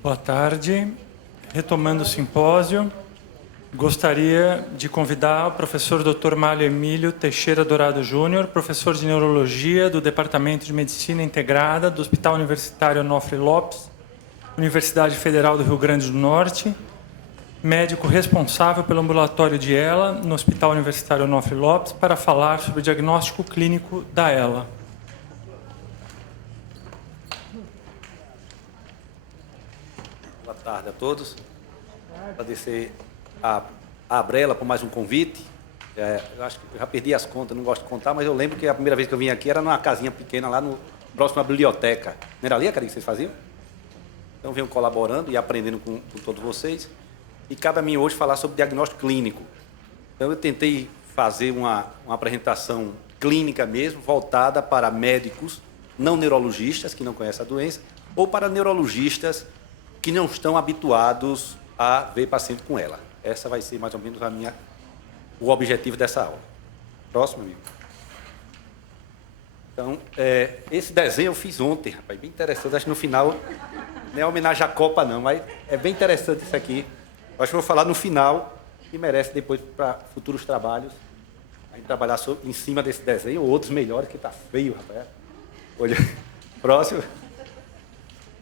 Boa tarde. Retomando o simpósio, gostaria de convidar o professor Dr. Mário Emílio Teixeira Dourado Júnior, professor de Neurologia do Departamento de Medicina Integrada do Hospital Universitário Onofre Lopes, Universidade Federal do Rio Grande do Norte, médico responsável pelo ambulatório de ELA no Hospital Universitário Onofre Lopes, para falar sobre o diagnóstico clínico da ELA. Boa tarde a todos. Agradecer a Abrela por mais um convite. Eu acho que eu já perdi as contas, não gosto de contar, mas eu lembro que a primeira vez que eu vim aqui era numa casinha pequena lá no próximo à biblioteca. Não era ali, cara, que vocês faziam? Então, venho colaborando e aprendendo com todos vocês. E cabe a mim hoje falar sobre diagnóstico clínico. Então, eu tentei fazer uma apresentação clínica mesmo, voltada para médicos não neurologistas, que não conhecem a doença, ou para neurologistas que não estão habituados a ver paciente com ela. Essa vai ser mais ou menos o objetivo dessa aula. Próximo, amigo. Então, esse desenho eu fiz ontem, rapaz, bem interessante. Acho que no final, não é homenagem à Copa não, mas é bem interessante isso aqui. Acho que vou falar no final, que merece depois para futuros trabalhos, a gente trabalhar em cima desse desenho, ou outros melhores, que está feio, rapaz. Olha, próximo.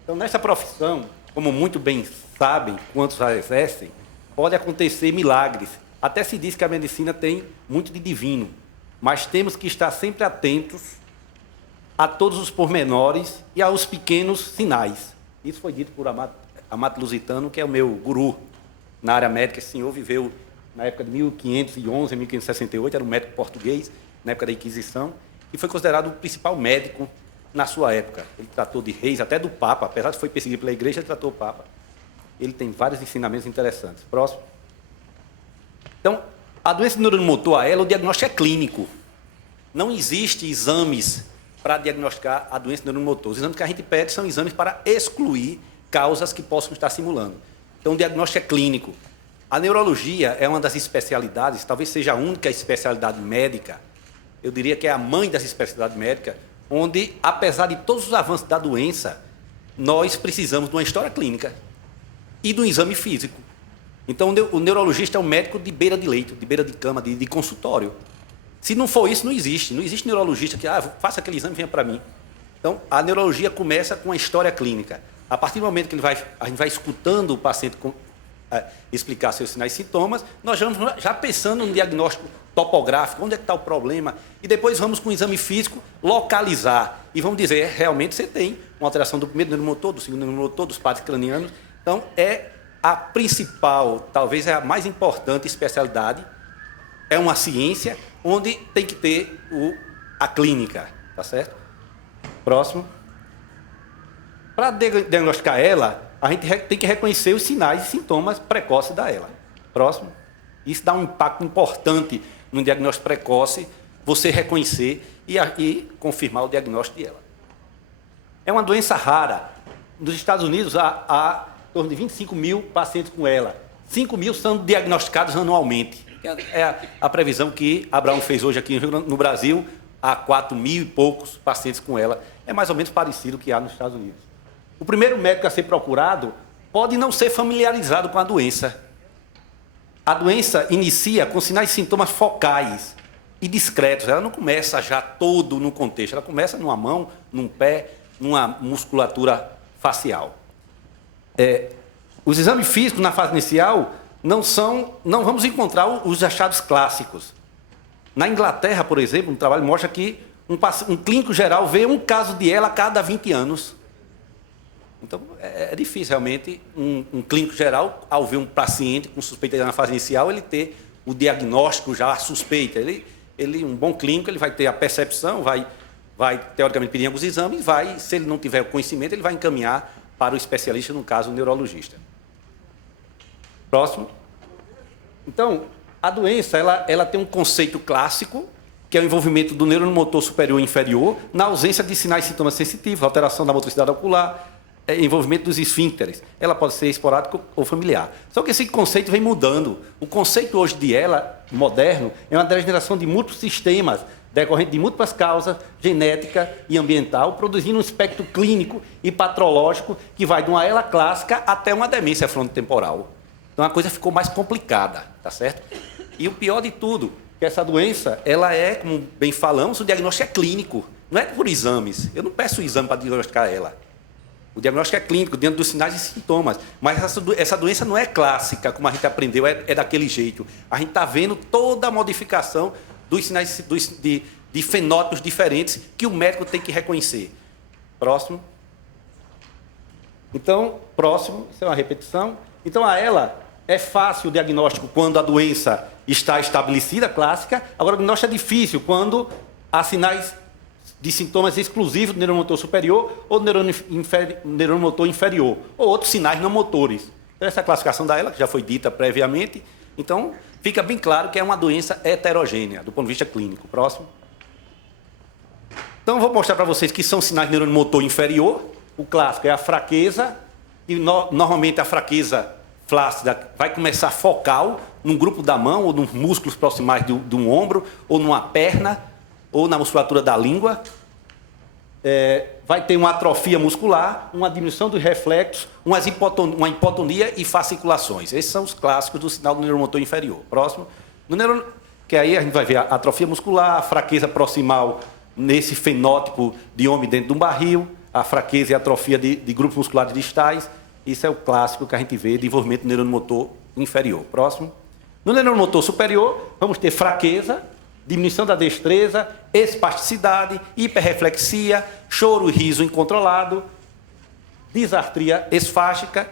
Então, nessa profissão, como muito bem sabem, quantos a exercem, pode acontecer milagres. Até se diz que a medicina tem muito de divino, mas temos que estar sempre atentos a todos os pormenores e aos pequenos sinais. Isso foi dito por Amato Lusitano, que é o meu guru na área médica. Esse senhor viveu na época de 1511, 1568, era um médico português, na época da Inquisição, e foi considerado o principal médico na sua época. Ele tratou de reis, até do Papa, apesar de foi perseguido pela igreja, ele tratou o Papa. Ele tem vários ensinamentos interessantes. Próximo. Então, a doença neuromotor, a ELA, o diagnóstico é clínico. Não existe exames para diagnosticar a doença neuromotor. Os exames que a gente pede são exames para excluir causas que possam estar simulando. Então, o diagnóstico é clínico. A neurologia é uma das especialidades, talvez seja a única especialidade médica, eu diria que é a mãe das especialidades médicas, onde, apesar de todos os avanços da doença, nós precisamos de uma história clínica e de um exame físico. Então, o neurologista é um médico de beira de leito, de beira de cama, de consultório. Se não for isso, não existe. Não existe neurologista que faça aquele exame e venha para mim. Então, a neurologia começa com a história clínica. A partir do momento que a gente vai escutando o paciente explicar seus sinais e sintomas, nós vamos já pensando no diagnóstico topográfico, onde é que está o problema, e depois vamos com o exame físico localizar, e vamos dizer, realmente você tem uma alteração do primeiro neuromotor, do segundo neuromotor, dos pares cranianos. Então, é a principal, talvez é a mais importante especialidade, é uma ciência onde tem que ter a clínica, tá certo? Próximo. Para diagnosticar ela, a gente tem que reconhecer os sinais e sintomas precoces da ELA. Próximo. Isso dá um impacto importante no diagnóstico precoce, você reconhecer e confirmar o diagnóstico dela. É uma doença rara. Nos Estados Unidos, há em torno de 25 mil pacientes com ela. 5 mil são diagnosticados anualmente. É a previsão que Abraão fez hoje aqui no Brasil, há 4 mil e poucos pacientes com ela. É mais ou menos parecido com o que há nos Estados Unidos. O primeiro médico a ser procurado pode não ser familiarizado com a doença. A doença inicia com sinais e sintomas focais e discretos. Ela não começa já todo no contexto. Ela começa numa mão, num pé, numa musculatura facial. Os exames físicos na fase inicial não vamos encontrar os achados clássicos. Na Inglaterra, por exemplo, um trabalho mostra que um clínico geral vê um caso de ELA a cada 20 anos. Então, é difícil realmente um clínico geral, ao ver um paciente com suspeita na fase inicial, ele ter o diagnóstico já, a suspeita. Um bom clínico, ele vai ter a percepção, vai teoricamente pedir alguns exames, se ele não tiver o conhecimento, ele vai encaminhar para o especialista, no caso, o neurologista. Próximo. Então, a doença, ela tem um conceito clássico, que é o envolvimento do neuromotor superior e inferior, na ausência de sinais e sintomas sensitivos, alteração da motricidade ocular, envolvimento dos esfíncteres. Ela pode ser esporádica ou familiar. Só que esse conceito vem mudando. O conceito hoje de ELA, moderno, é uma degeneração de múltiplos sistemas decorrente de múltiplas causas, genética e ambiental, produzindo um espectro clínico e patológico que vai de uma ELA clássica até uma demência frontotemporal. Então a coisa ficou mais complicada, tá certo? E o pior de tudo, que essa doença, ela é, como bem falamos, o diagnóstico é clínico, não é por exames. Eu não peço exame para diagnosticar ela. O diagnóstico é clínico, dentro dos sinais e sintomas. Mas essa doença não é clássica, como a gente aprendeu, é daquele jeito. A gente está vendo toda a modificação dos sinais de fenótipos diferentes que o médico tem que reconhecer. Próximo. Então, próximo, isso é uma repetição. Então, a ela é fácil o diagnóstico quando a doença está estabelecida, clássica. Agora, o diagnóstico é difícil quando há sinais de sintomas exclusivos do neuromotor superior ou do neuromotor inferior, ou outros sinais não motores. Então, essa classificação da ELA, que já foi dita previamente, então, fica bem claro que é uma doença heterogênea, do ponto de vista clínico. Próximo. Então, vou mostrar para vocês que são sinais de neuromotor inferior. O clássico é a fraqueza, e normalmente a fraqueza flácida vai começar focal, num grupo da mão, ou nos músculos proximais de um ombro, ou numa perna, ou na musculatura da língua. Vai ter uma atrofia muscular, uma diminuição dos reflexos, uma hipotonia e fasciculações. Esses são os clássicos do sinal do neuromotor inferior. Próximo. Que aí a gente vai ver a atrofia muscular, a fraqueza proximal nesse fenótipo de homem dentro de um barril, a fraqueza e a atrofia de grupos musculares distais. Isso é o clássico que a gente vê de desenvolvimento do neuromotor inferior. Próximo. No neuromotor superior, vamos ter fraqueza, diminuição da destreza, espasticidade, hiperreflexia, choro e riso incontrolado, disartria espástica,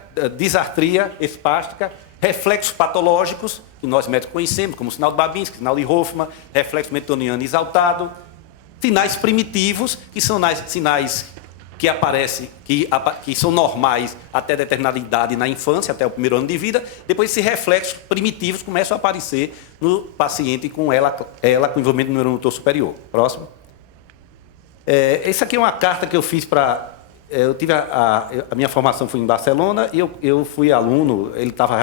reflexos patológicos, que nós médicos conhecemos, como o sinal de Babinski, sinal de Hoffmann, reflexo metoniano exaltado, sinais primitivos, que são sinais que aparecem, que são normais até determinada idade na infância, até o primeiro ano de vida. Depois, esses reflexos primitivos começam a aparecer no paciente com ela com envolvimento no neuromotor superior. Próximo. Essa aqui é uma carta que eu fiz para... Eu tive a minha formação foi em Barcelona e eu fui aluno, ele estava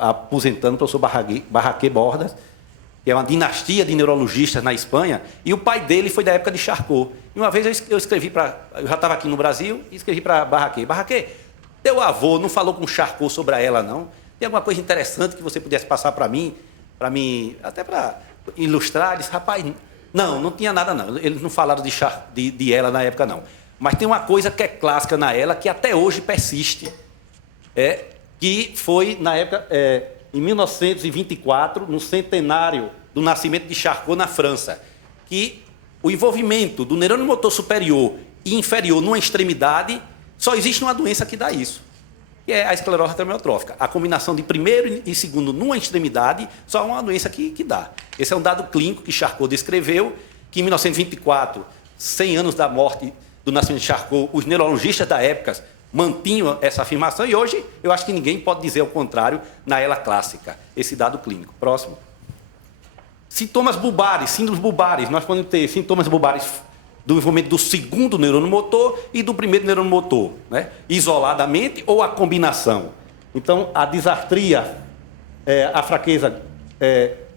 aposentando, o professor Barraquer Bordas, que é uma dinastia de neurologistas na Espanha, e o pai dele foi da época de Charcot. E uma vez eu escrevi eu já estava aqui no Brasil, e escrevi para Barraquer. Barraquer, teu avô não falou com Charcot sobre ela, não? Tem alguma coisa interessante que você pudesse passar para mim, até para ilustrar? Ele disse, rapaz, não tinha nada, não. Eles não falaram de ela na época, não. Mas tem uma coisa que é clássica na ela, que até hoje persiste, que foi, na época... em 1924, no centenário do nascimento de Charcot na França, que o envolvimento do neurônio motor superior e inferior numa extremidade, só existe uma doença que dá isso, que é a esclerose retroamiotrófica. A combinação de primeiro e segundo numa extremidade, só é uma doença que dá. Esse é um dado clínico que Charcot descreveu, que em 1924, 100 anos da morte do nascimento de Charcot, os neurologistas da época mantinham essa afirmação, e hoje eu acho que ninguém pode dizer o contrário na ELA clássica, esse dado clínico. Próximo. Sintomas bulbares, síndromes bulbares. Nós podemos ter sintomas bulbares do envolvimento do segundo neurônio motor e do primeiro neurônio motor, né? Isoladamente ou a combinação. Então, a disartria, a fraqueza,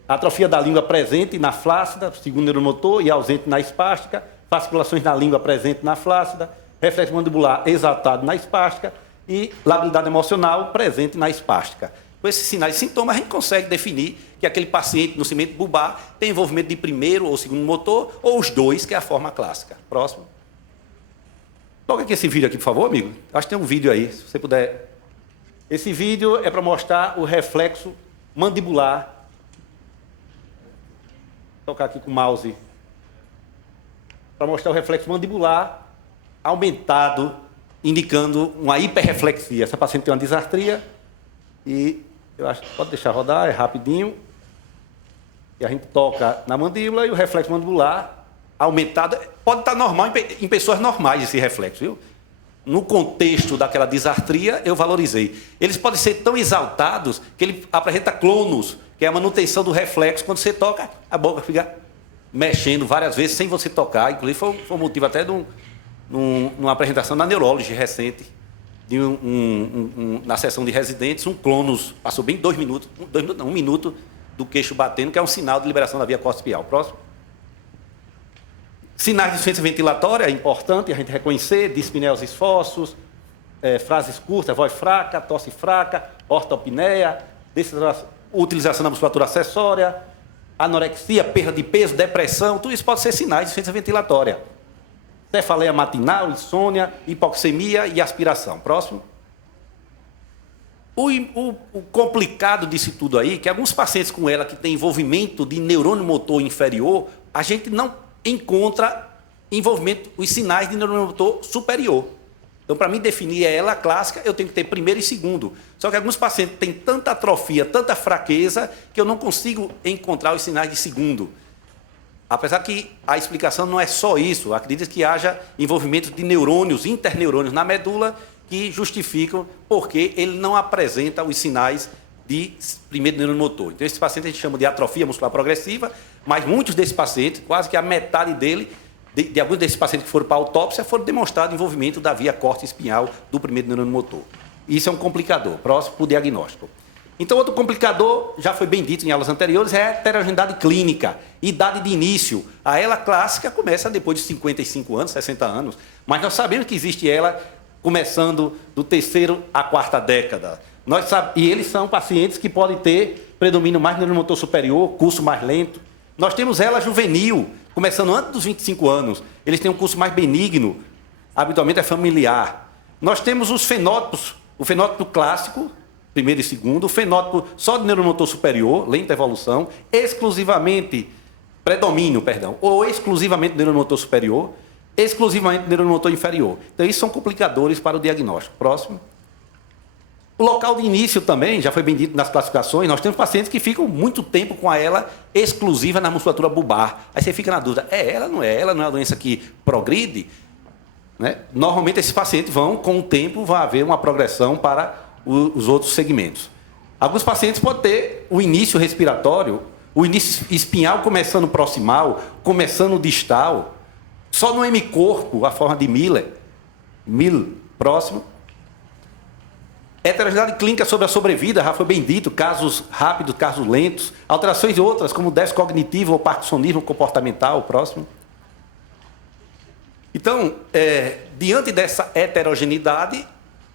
a atrofia da língua presente na flácida, segundo neurônio motor, e ausente na espástica, fasciculações na língua presente na flácida, reflexo mandibular exaltado na espástica e labilidade emocional presente na espástica. Com esses sinais e sintomas, a gente consegue definir que aquele paciente no cimento bulbar tem envolvimento de primeiro ou segundo motor, ou os dois, que é a forma clássica. Próximo. Toca aqui esse vídeo aqui, por favor, amigo. Acho que tem um vídeo aí, se você puder. Esse vídeo é para mostrar o reflexo mandibular. Vou tocar aqui com o mouse. Para mostrar o reflexo mandibular aumentado, indicando uma hiperreflexia. Essa paciente tem uma disartria e eu acho que pode deixar rodar, é rapidinho. E a gente toca na mandíbula e o reflexo mandibular aumentado. Pode estar normal em pessoas normais esse reflexo, viu? No contexto daquela disartria, eu valorizei. Eles podem ser tão exaltados que ele apresenta clonus, que é a manutenção do reflexo. Quando você toca, a boca fica mexendo várias vezes sem você tocar. Inclusive, foi um motivo até de numa apresentação na Neurology recente, na sessão de residentes, um clonus passou bem 2 minutos, 1 minuto do queixo batendo, que é um sinal de liberação da via coccipial. Próximo. Sinais de insuficiência ventilatória, é importante a gente reconhecer, dispneia aos esforços, frases curtas, voz fraca, tosse fraca, ortopneia, utilização da musculatura acessória, anorexia, perda de peso, depressão, tudo isso pode ser sinais de insuficiência ventilatória. Cefaleia matinal, insônia, hipoxemia e aspiração. Próximo. O complicado disso tudo aí, que alguns pacientes com ela que têm envolvimento de neurônio motor inferior, a gente não encontra envolvimento, os sinais de neurônio motor superior. Então, para mim definir ela clássica, eu tenho que ter primeiro e segundo. Só que alguns pacientes têm tanta atrofia, tanta fraqueza, que eu não consigo encontrar os sinais de segundo. Apesar que a explicação não é só isso. Acredito que haja envolvimento de neurônios, interneurônios na medula, que justificam porque ele não apresenta os sinais de primeiro neurônio motor. Então, esse paciente a gente chama de atrofia muscular progressiva, mas muitos desses pacientes, quase que a metade dele, de alguns desses pacientes que foram para a autópsia, foram demonstrado envolvimento da via córtex espinhal do primeiro neurônio motor. Isso é um complicador, próximo para o diagnóstico. Então, outro complicador, já foi bem dito em aulas anteriores, é a heterogeneidade clínica, idade de início. A ELA clássica começa depois de 55 anos, 60 anos, mas nós sabemos que existe ela começando do terceiro à quarta década. E eles são pacientes que podem ter predomínio mais neuromotor superior, curso mais lento. Nós temos ela juvenil, começando antes dos 25 anos. Eles têm um curso mais benigno, habitualmente é familiar. Nós temos os fenótipos, o fenótipo clássico, primeiro e segundo, o fenótipo só de neuromotor superior, lenta evolução, ou exclusivamente neuromotor superior, exclusivamente neuromotor inferior. Então, isso são complicadores para o diagnóstico. Próximo. O local de início também, já foi bem dito nas classificações, nós temos pacientes que ficam muito tempo com a ELA exclusiva na musculatura bulbar. Aí você fica na dúvida, ela não é uma doença que progride? Né? Normalmente, esses pacientes com o tempo, vai haver uma progressão para os outros segmentos. Alguns pacientes podem ter o início respiratório, o início espinhal começando proximal, começando distal, só no hemicorpo, a forma de Miller, próximo. Heterogeneidade clínica sobre a sobrevida, já foi bem dito, casos rápidos, casos lentos, alterações outras, como déficit cognitivo ou parkinsonismo comportamental, próximo. Então, diante dessa heterogeneidade,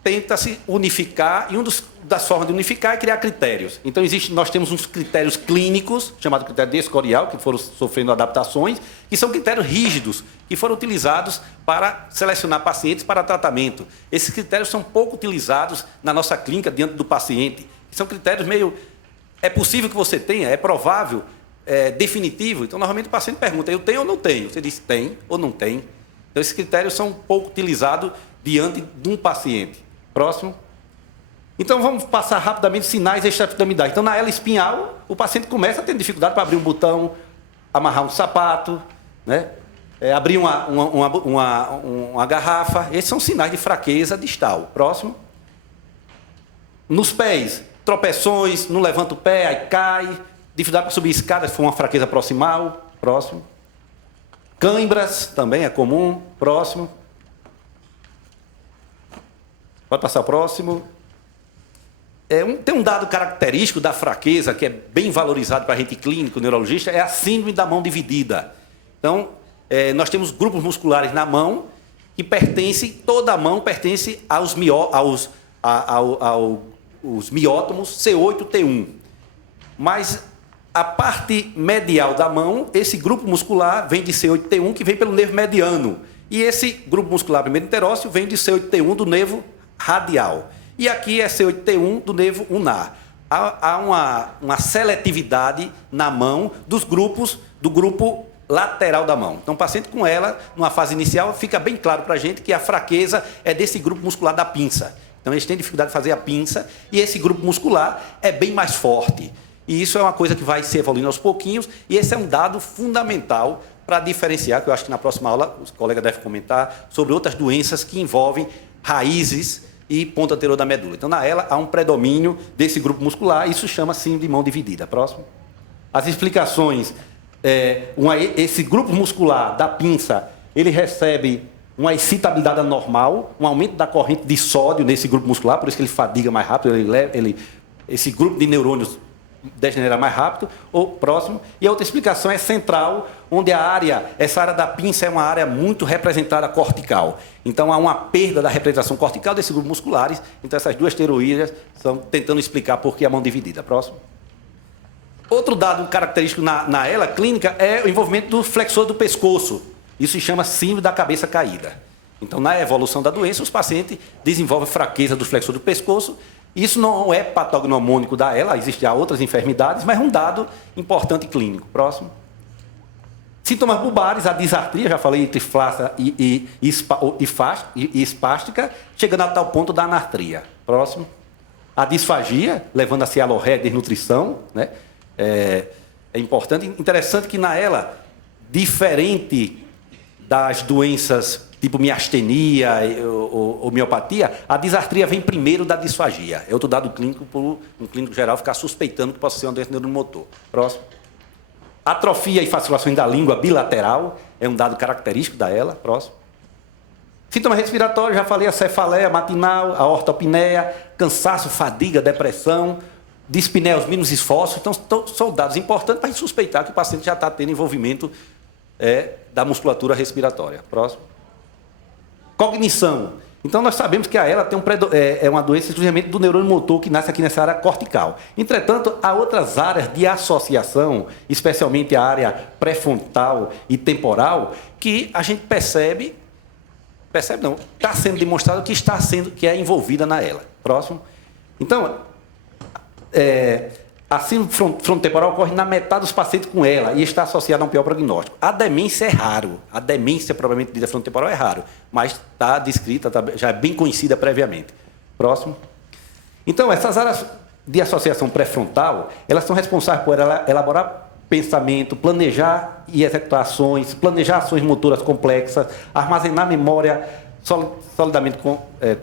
tenta-se unificar, e uma das formas de unificar é criar critérios. Então, nós temos uns critérios clínicos, chamados critério de Escorial, que foram sofrendo adaptações, que são critérios rígidos, que foram utilizados para selecionar pacientes para tratamento. Esses critérios são pouco utilizados na nossa clínica diante do paciente. São critérios meio... É possível que você tenha, é provável, é definitivo. Então, normalmente o paciente pergunta, eu tenho ou não tenho? Você diz, tem ou não tem. Então, esses critérios são pouco utilizados diante de um paciente. Próximo. Então, vamos passar rapidamente sinais extraabdominais. Então, na ELA espinhal, o paciente começa a ter dificuldade para abrir um botão, amarrar um sapato, né? Abrir uma garrafa. Esses são sinais de fraqueza distal. Próximo. Nos pés, tropeções, não levanta o pé, aí cai. Dificuldade para subir escada, se for uma fraqueza proximal. Próximo. Cãibras, também é comum. Próximo. Pode passar o próximo. Tem um dado característico da fraqueza, que é bem valorizado para a gente clínico, neurologista, é a síndrome da mão dividida. Então, nós temos grupos musculares na mão, que toda a mão pertence aos miótomos C8, T1. Mas a parte medial da mão, esse grupo muscular vem de C8, T1, que vem pelo nervo mediano. E esse grupo muscular primeiro interósseo vem de C8, T1 do nervo radial. E aqui é C8T1 do nervo ulnar. Há uma seletividade na mão do grupo lateral da mão. Então, o paciente com ela, numa fase inicial, fica bem claro para a gente que a fraqueza é desse grupo muscular da pinça. Então, eles têm dificuldade de fazer a pinça e esse grupo muscular é bem mais forte. E isso é uma coisa que vai se evoluindo aos pouquinhos e esse é um dado fundamental para diferenciar, que eu acho que na próxima aula os colegas devem comentar, sobre outras doenças que envolvem raízes e ponta anterior da medula. Então, na ELA, há um predomínio desse grupo muscular, isso chama síndrome de mão dividida. Próximo. As explicações, esse grupo muscular da pinça, ele recebe uma excitabilidade anormal, um aumento da corrente de sódio nesse grupo muscular, por isso que ele fadiga mais rápido, esse grupo de neurônios degenera mais rápido ou próximo. E a outra explicação é central, onde essa área da pinça é uma área muito representada cortical. Então, há uma perda da representação cortical desses grupos musculares. Então, essas duas teorias estão tentando explicar por que a mão dividida. Próximo. Outro dado característico na ELA clínica é o envolvimento do flexor do pescoço. Isso se chama síndrome da cabeça caída. Então, na evolução da doença, os pacientes desenvolvem fraqueza do flexor do pescoço. Isso não é patognomônico da ELA, existem outras enfermidades, mas é um dado importante clínico. Próximo. Sintomas bulbares, a disartria, já falei entre flácida e espástica, chegando a tal ponto da anartria. Próximo. A disfagia, levando a cialorreia, desnutrição, né? É importante, interessante que na ELA, diferente das doenças tipo miastenia ou miopatia, a disartria vem primeiro da disfagia. É outro dado clínico para um clínico geral ficar suspeitando que possa ser uma doença neuromotor. Próximo. Atrofia e fasciculações da língua bilateral é um dado característico da ELA. Próximo. Sintomas respiratórios, já falei, a cefaleia matinal, a ortopneia, cansaço, fadiga, depressão, dispneia aos mínimos esforços. Então, são dados importantes para a gente suspeitar que o paciente já está tendo envolvimento da musculatura respiratória. Próximo. Cognição. Então, nós sabemos que a ELA tem é uma doença exclusivamente do neurônio motor que nasce aqui nessa área cortical. Entretanto, há outras áreas de associação, especialmente a área pré-frontal e temporal, que a gente percebe não, está sendo demonstrado que é envolvida na ELA. Próximo. Então, a síndrome frontotemporal ocorre na metade dos pacientes com ela e está associada a um pior prognóstico. A demência é raro. A demência, provavelmente, dita frontotemporal é raro, mas está descrita, já é bem conhecida previamente. Próximo. Então, essas áreas de associação pré-frontal, elas são responsáveis por elaborar pensamento, planejar e executar ações, planejar ações motoras complexas, armazenar memória solidamente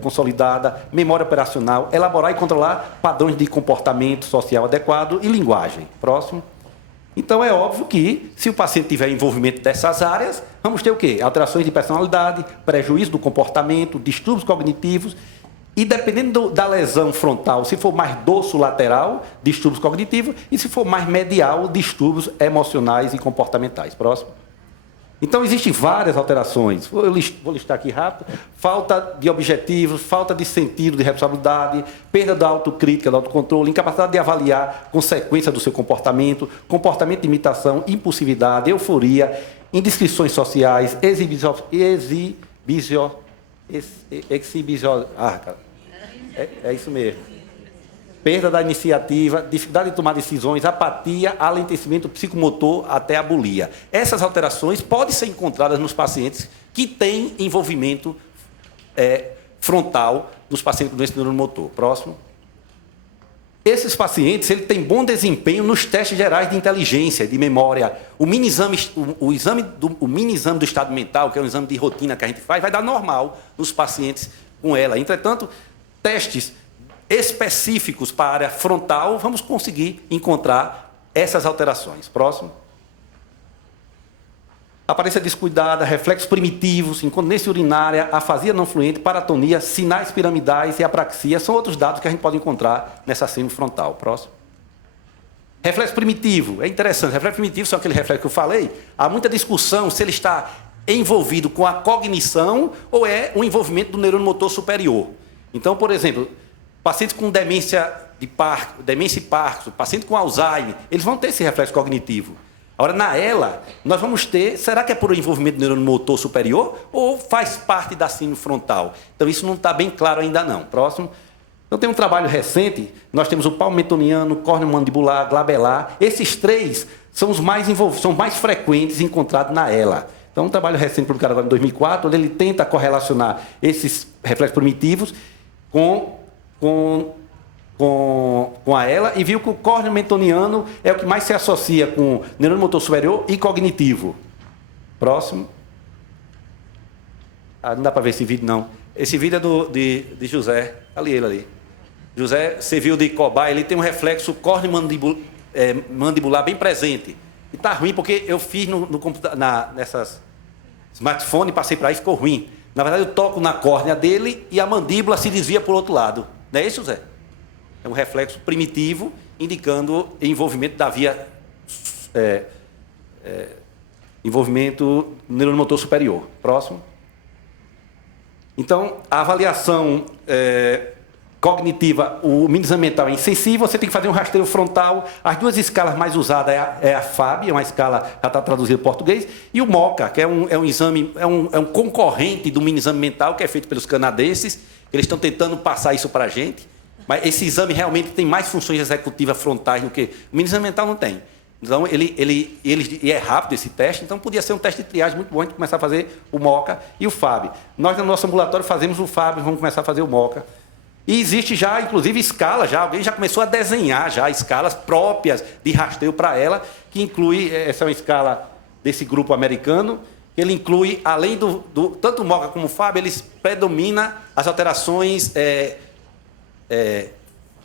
consolidada, memória operacional, elaborar e controlar padrões de comportamento social adequado e linguagem. Próximo. Então, é óbvio que, se o paciente tiver envolvimento dessas áreas, vamos ter o quê? Alterações de personalidade, prejuízo do comportamento, distúrbios cognitivos, e dependendo da lesão frontal, se for mais dorsolateral, distúrbios cognitivos, e se for mais medial, distúrbios emocionais e comportamentais. Próximo. Então, existem várias alterações. Vou listar aqui rápido. Falta de objetivos, falta de sentido de responsabilidade, perda da autocrítica, do autocontrole, incapacidade de avaliar consequência do seu comportamento, comportamento de imitação, impulsividade, euforia, indiscrições sociais, é isso mesmo. Perda da iniciativa, dificuldade de tomar decisões, apatia, alentecimento psicomotor até a bulia. Essas alterações podem ser encontradas nos pacientes que têm envolvimento frontal nos pacientes com doença neuromotor. Próximo. Esses pacientes têm bom desempenho nos testes gerais de inteligência, de memória. O mini-exame do estado mental, que é um exame de rotina que a gente faz, vai dar normal nos pacientes com ela. Entretanto, testes específicos para a área frontal, vamos conseguir encontrar essas alterações. Próximo. Aparência descuidada, reflexos primitivos, incontinência urinária, afasia não fluente, paratonia, sinais piramidais e apraxia são outros dados que a gente pode encontrar nessa síndrome frontal. Próximo. Reflexo primitivo, é interessante. Reflexo primitivo são aquele reflexo que eu falei. Há muita discussão se ele está envolvido com a cognição ou é um envolvimento do neurônio motor superior. Então, por exemplo, pacientes com demência e Parkinson, paciente com Alzheimer, eles vão ter esse reflexo cognitivo. Agora, na ELA, nós vamos ter, será que é por um envolvimento do neurônio motor superior ou faz parte da síndrome frontal? Então, isso não está bem claro ainda não. Próximo. Então, tem um trabalho recente, nós temos o palmetoniano, córneo-mandibular, glabelar. Esses três são os mais são mais frequentes encontrados na ELA. Então, um trabalho recente publicado agora em 2004, onde ele tenta correlacionar esses reflexos primitivos com a ELA e viu que o córneo mentoniano é o que mais se associa com neurônio motor superior e cognitivo. Próximo. Não dá para ver esse vídeo, não. Esse vídeo é de José. Ele ali. José serviu de cobaia, ele tem um reflexo córneo-mandibular bem presente. E está ruim porque eu fiz no computador, nessas smartphone, passei para aí e ficou ruim. Na verdade, eu toco na córnea dele e a mandíbula se desvia para o outro lado. Não é isso, José? É um reflexo primitivo indicando envolvimento da via, envolvimento no neurônio motor superior. Próximo. Então, a avaliação cognitiva, o mini-exame mental é insensível, você tem que fazer um rastreio frontal. As duas escalas mais usadas é a FAB, é uma escala, já está traduzida em português, e o MOCA, que é um exame, é um concorrente do mini-exame mental, que é feito pelos canadenses. Eles estão tentando passar isso para a gente, mas esse exame realmente tem mais funções executivas frontais do que o mini-exame mental não tem. Então, ele é rápido esse teste, então podia ser um teste de triagem muito bom a gente começar a fazer o MOCA e o FAB. Nós, no nosso ambulatório, fazemos o FAB, vamos começar a fazer o MOCA. E existe já, inclusive, escala, alguém já começou a desenhar já escalas próprias de rastreio para ela, que inclui, essa é uma escala desse grupo americano, que ele inclui, além tanto o MOCA como o FAB, eles predominam as alterações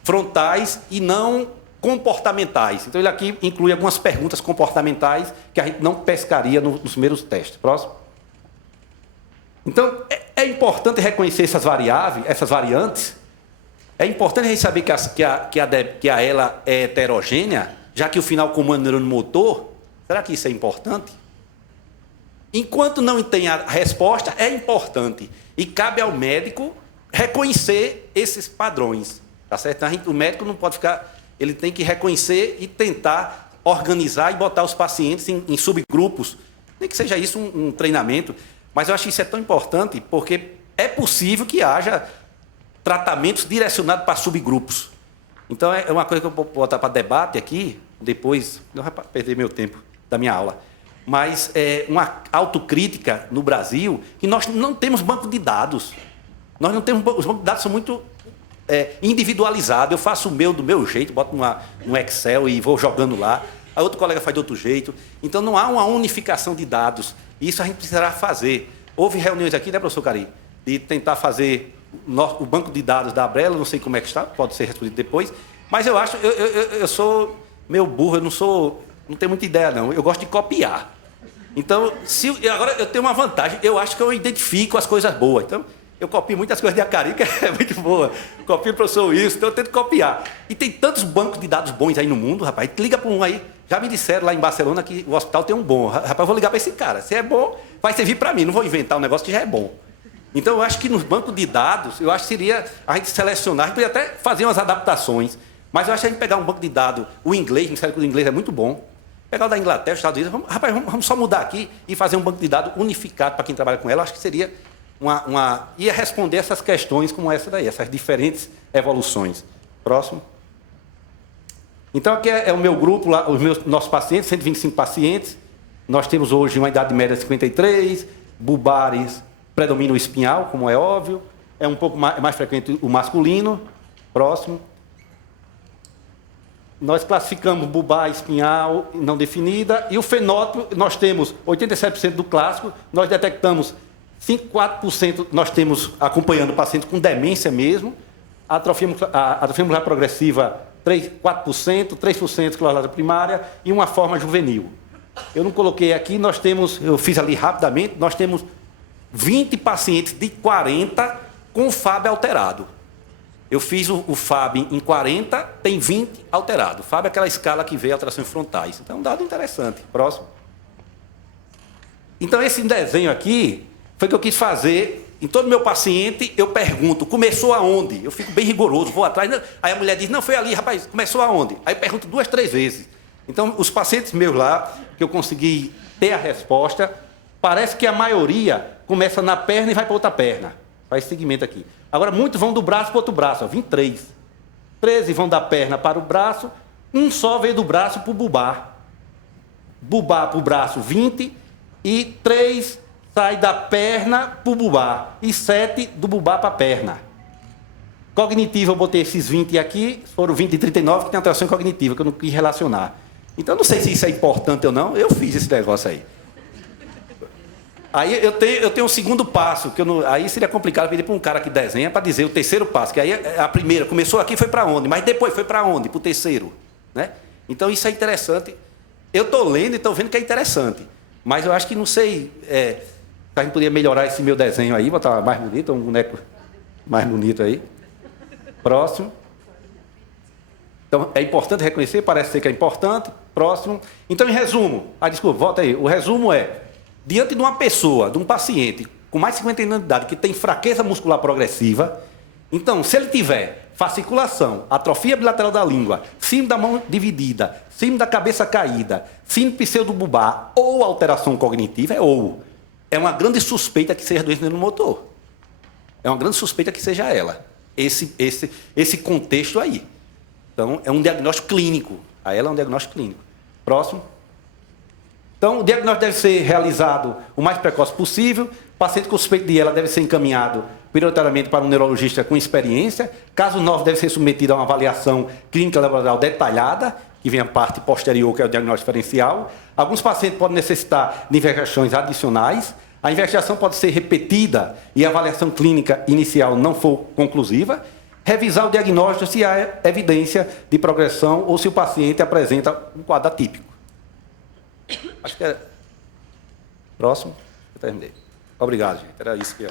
frontais e não comportamentais. Então, ele aqui inclui algumas perguntas comportamentais que a gente não pescaria nos primeiros testes. Próximo. Então, é importante reconhecer essas variantes. É importante a gente saber que a ela é heterogênea, já que o final comum é o neurônio motor. Será que isso é importante? Enquanto não tem a resposta, é importante. E cabe ao médico reconhecer esses padrões. Tá certo? O médico não pode ficar... Ele tem que reconhecer e tentar organizar e botar os pacientes em subgrupos. Nem que seja isso um treinamento. Mas eu acho que isso é tão importante porque é possível que haja tratamentos direcionados para subgrupos. Então, é uma coisa que eu vou botar para debate aqui, depois, não vai perder meu tempo da minha aula, mas é uma autocrítica no Brasil que nós não temos banco de dados. Nós não temos, os bancos de dados são muito individualizados. Eu faço o meu do meu jeito, boto no Excel e vou jogando lá. A outro colega faz de outro jeito. Então, não há uma unificação de dados. Isso a gente precisará fazer. Houve reuniões aqui, né, professor Cari, de tentar fazer o banco de dados da Abrela, não sei como é que está, pode ser respondido depois, mas eu acho, eu sou meio burro, não tenho muita ideia, não. Eu gosto de copiar. Então, agora eu tenho uma vantagem, eu acho que eu identifico as coisas boas. Então, eu copio muitas coisas de Acari, que é muito boa. Copio o professor Wilson, então eu tento copiar. E tem tantos bancos de dados bons aí no mundo, rapaz. Liga para um aí. Já me disseram lá em Barcelona que o hospital tem um bom. Rapaz, eu vou ligar para esse cara. Se é bom, vai servir para mim. Não vou inventar um negócio que já é bom. Então, eu acho que nos bancos de dados, eu acho que seria a gente selecionar, a gente podia até fazer umas adaptações. Mas eu acho que a gente pegar um banco de dados, o inglês, me disseram que o inglês é muito bom. Pegar o da Inglaterra, os Estados Unidos, vamos só mudar aqui e fazer um banco de dados unificado para quem trabalha com ela. Eu acho que seria ia responder essas questões como essa daí, essas diferentes evoluções. Próximo. Então, aqui é o meu grupo, lá, nossos pacientes, 125 pacientes. Nós temos hoje uma idade média de 53, bulbares, predomina o espinhal, como é óbvio. É um pouco mais frequente o masculino. Próximo. Nós classificamos bulbar, espinhal, não definida. E o fenótipo, nós temos 87% do clássico. Nós detectamos 4%, nós temos acompanhando o paciente com demência mesmo. A atrofia muscular progressiva, 4%, 3% esclerose primária e uma forma juvenil. Eu não coloquei aqui, eu fiz ali rapidamente, nós temos 20 pacientes de 40 com FAB alterado. Eu fiz o FAB em 40, tem 20 alterado. FAB é aquela escala que vê alterações frontais. Então, é um dado interessante. Próximo. Então, esse desenho aqui foi que eu quis fazer. Em todo meu paciente, eu pergunto, começou aonde? Eu fico bem rigoroso, vou atrás. Aí a mulher diz, não, foi ali, rapaz, começou aonde? Aí eu pergunto 2, 3 vezes. Então, os pacientes meus lá, que eu consegui ter a resposta, parece que a maioria começa na perna e vai para outra perna. Faz segmento aqui. Agora, muitos vão do braço para o outro braço, 23. 13 vão da perna para o braço, um só veio do braço para o bulbar. Bulbar para o braço, 20, e 3 sai da perna para o bulbar, e 7 do bulbar para a perna. Cognitiva, eu botei esses 20 aqui, foram 20 e 39, que tem alteração cognitiva, que eu não quis relacionar. Então, não sei se isso é importante ou não, eu fiz esse negócio aí. Aí eu tenho um segundo passo, que aí seria complicado pedir para um cara que desenha para dizer o terceiro passo, que aí a primeira começou aqui, foi para onde, mas depois foi para onde? Para o terceiro. Né? Então, isso é interessante. Eu estou lendo e estou vendo que é interessante, mas eu acho que não sei... a gente poderia melhorar esse meu desenho aí, botar mais bonito, um boneco mais bonito aí. Próximo. Então, é importante reconhecer, parece ser que é importante. Próximo. Então, em resumo, desculpa, volta aí. O resumo é, diante de uma pessoa, de um paciente com mais de 50 anos de idade, que tem fraqueza muscular progressiva, então, se ele tiver fasciculação, atrofia bilateral da língua, síndrome da mão dividida, síndrome da cabeça caída, síndrome pseudobulbar ou alteração cognitiva, é uma grande suspeita que seja doença neuromotor. É uma grande suspeita que seja ela. Esse contexto aí. Então, é um diagnóstico clínico. A ela é um diagnóstico clínico. Próximo. Então, o diagnóstico deve ser realizado o mais precoce possível. O paciente com suspeita de ela deve ser encaminhado prioritariamente para um neurologista com experiência. Caso novo, deve ser submetido a uma avaliação clínica laboratorial detalhada, que vem a parte posterior, que é o diagnóstico diferencial. Alguns pacientes podem necessitar de investigações adicionais. A investigação pode ser repetida e a avaliação clínica inicial não for conclusiva. Revisar o diagnóstico se há evidência de progressão ou se o paciente apresenta um quadro atípico. Acho que é... Próximo. Eu terminei. Obrigado, gente. Era isso que eu...